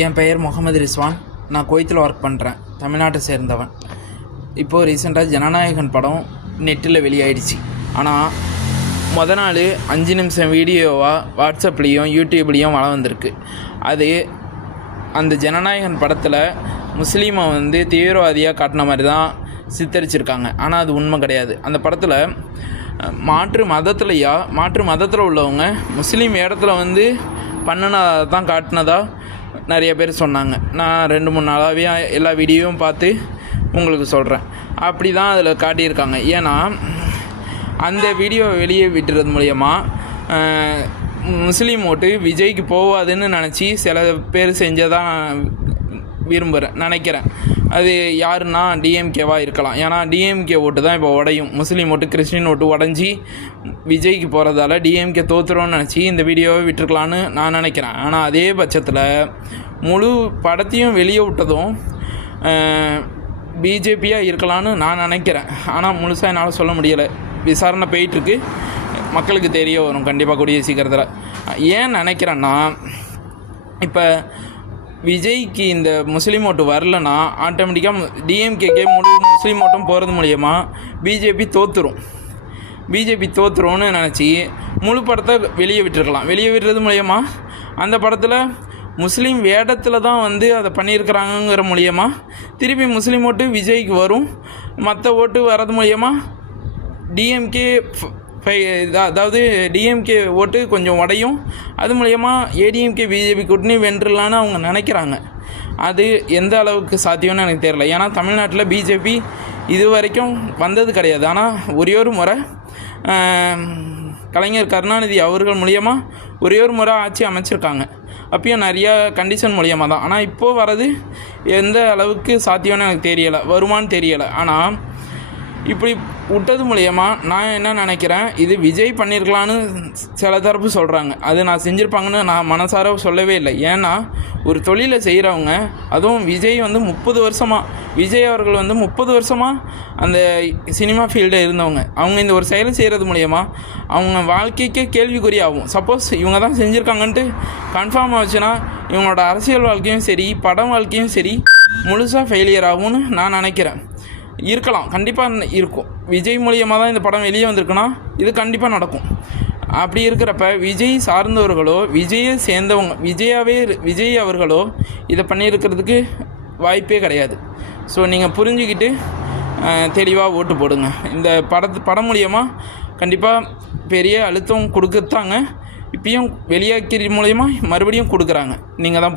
என் பெயர் முகமது ரிஸ்வான். நான் குவைத்தில் ஒர்க் பண்ணுறேன். தமிழ்நாட்டை சேர்ந்தவன். இப்போது ரீசெண்டாக ஜனநாயகன் படம் நெட்டில் வெளியாயிடுச்சு. ஆனால் நாள் 5 நிமிஷம் வீடியோவாக வாட்ஸ்அப்லேயும் யூடியூப்லேயும் வந்திருக்கு. அது அந்த ஜனநாயகன் படத்தில் முஸ்லீமை தீவிரவாதியாக காட்டின மாதிரி தான் சித்தரிச்சிருக்காங்க. ஆனால் அது உண்மை கிடையாது. அந்த படத்தில் மாற்று மதத்தில் உள்ளவங்க முஸ்லீம் இடத்துல பண்ணினதாக தான் காட்டினதா நிறைய பேர் சொன்னாங்க. நான் 2-3 நாளாகவே எல்லா வீடியோவும் பார்த்து உங்களுக்கு சொல்கிறேன். அப்படி தான் அதில் காட்டியிருக்காங்க. ஏன்னா அந்த வீடியோவை வெளியே விட்டுறது மூலயமா முஸ்லீம் ஓட்டு விஜய்க்கு போகாதுன்னு நினச்சி சில பேர் செஞ்சதான் நினைக்கிறேன். அது யாருன்னா டிஎம்கேவாக இருக்கலாம். ஏன்னா டிஎம்கே ஓட்டு தான் இப்போ உடையும். முஸ்லீம் ஓட்டு கிறிஸ்டின் ஓட்டு உடஞ்சி விஜய்க்கு போகிறதால டிஎம்கே தோற்றுறோன்னு நினச்சி இந்த வீடியோவை விட்டுருக்கலான்னு நான் நினைக்கிறேன். ஆனால் அதே பட்சத்தில் முழு படத்தையும் வெளியே விட்டதும் பிஜேபியாக இருக்கலான்னு நான் நினைக்கிறேன். ஆனால் முழுசாக என்னால் சொல்ல முடியலை. விசாரணை போயிட்டுருக்கு. மக்களுக்கு தெரிய வரும் கண்டிப்பாக கூடிய சீக்கிரத்தில். ஏன் நினைக்கிறேன்னா, இப்போ விஜய்க்கு இந்த முஸ்லீம் ஓட்டு வரலன்னா ஆட்டோமேட்டிக்காக டிஎம்கேக்கே முழு முஸ்லீம் ஓட்டும் போகிறது மூலயமா பிஜேபி தோற்றுரும்னு நினச்சி முழு படத்தை வெளியே விட்டுருக்கலாம். வெளியே விடுறது மூலயமா அந்த படத்தில் முஸ்லீம் வேடத்தில் தான் அதை பண்ணியிருக்கிறாங்கங்கிற மூலயமா திருப்பி முஸ்லீம் ஓட்டு விஜய்க்கு வரும். மற்ற ஓட்டு வர்றது மூலயமா டிஎம்கே அதாவது டிஎம்கே ஓட்டு கொஞ்சம் உடையும். அது மூலயமா ஏடிஎம்கே பிஜேபி கூட்டணி வென்றுலான்னு அவங்க நினைக்கிறாங்க. அது எந்த அளவுக்கு சாத்தியம்னு எனக்கு தெரியல. ஏன்னா தமிழ்நாட்டில் பிஜேபி இது வரைக்கும் வந்தது கிடையாது. ஆனால் ஒரே ஒரு முறை கலைஞர் கருணாநிதி அவர்கள் மூலயமா ஒரே ஒரு முறை ஆட்சி அமைச்சிருக்காங்க. அப்பயும் நிறையா கண்டிஷன் மூலயமா தான். ஆனால் இப்போது வர்றது எந்த அளவுக்கு சாத்தியம்னு எனக்கு தெரியலை, வருமானு தெரியலை. ஆனால் இப்படி விட்டது மூலயமா நான் என்ன நினைக்கிறேன், இது விஜய் பண்ணியிருக்கலான்னு சில தரப்பு சொல்கிறாங்க. அது நான் செஞ்சுருப்பாங்கன்னு நான் மனசார சொல்லவே இல்லை. ஏன்னா ஒரு தொழிலை செய்கிறவங்க, அதுவும் விஜய் 30 வருஷமாக விஜய் அவர்கள் 30 வருஷமாக அந்த சினிமா ஃபீல்டில் இருந்தவங்க. அவங்க இந்த ஒரு செயலை செய்கிறது மூலயமா அவங்க வாழ்க்கைக்கே கேள்விக்குறியாகும். சப்போஸ் இவங்க தான் செஞ்சுருக்காங்கன்ட்டு கன்ஃபார்ம் ஆச்சுன்னா இவங்களோட அரசியல் வாழ்க்கையும் சரி, படம் வாழ்க்கையும் சரி முழுசாக ஃபெயிலியர் ஆகும்னு நான் நினைக்கிறேன். இருக்கலாம், கண்டிப்பாக இருக்கும். விஜய் மூலியமாக தான் இந்த படம் வெளியே வந்திருக்குன்னா இது கண்டிப்பாக நடக்கும். அப்படி இருக்கிறப்ப விஜய் சார்ந்தவர்களோ விஜயை சேர்ந்தவங்க விஜய் அவர்களோ இதை பண்ணியிருக்கிறதுக்கு வாய்ப்பே கிடையாது. ஸோ நீங்கள் புரிஞ்சுக்கிட்டு தெளிவாக ஓட்டு போடுங்க. இந்த படம் மூலியமாக கண்டிப்பாக பெரிய அழுத்தம் கொடுக்கத்தாங்க இப்பயும் வெளியாக்கிற மூலயமா மறுபடியும் கொடுக்குறாங்க. நீங்கள் தான்